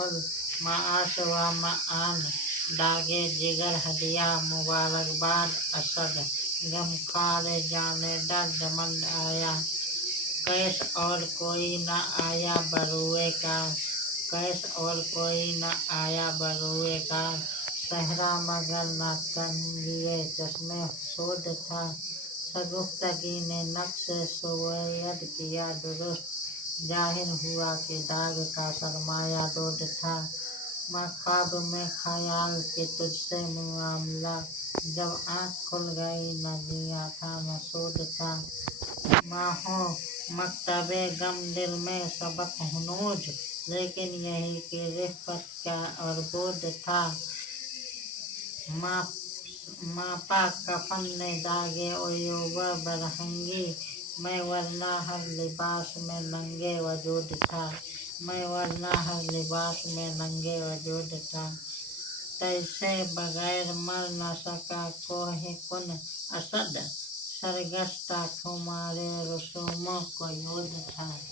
Full माआश व मआन दागे जिगर हदिया मुबारकबाद असद गम खारे जाने दर्द मंद आया कैस और कोई न आया बरुए का कैस और कोई न आया बरुए का सहरा मगर न तंगिए चश्मे सोड था सगुफ्तगी ने नक्श सुवैयद किया दुरुस्त जाहिर हुआ कि दाग का सरमाया डोड था मैं ख्वाब में ख्याल के तुझसे मुआमला जब आँख खुल गई न जिया था न सूद था माँ हो मकतबे गम दिल में सबक हुनूज लेकिन यही कि रिफ़्क़त का और बोध था मापा कफन ने दागे ओयूब बरहंगी मैं वरना हर लिबास में नंगे वजूद था मैं वरना हर लिबास में नंगे वजूद था तैसे बगैर मर न सका कोहे कुन असद सरगश्ता खुमारे रसूमों को यूद था।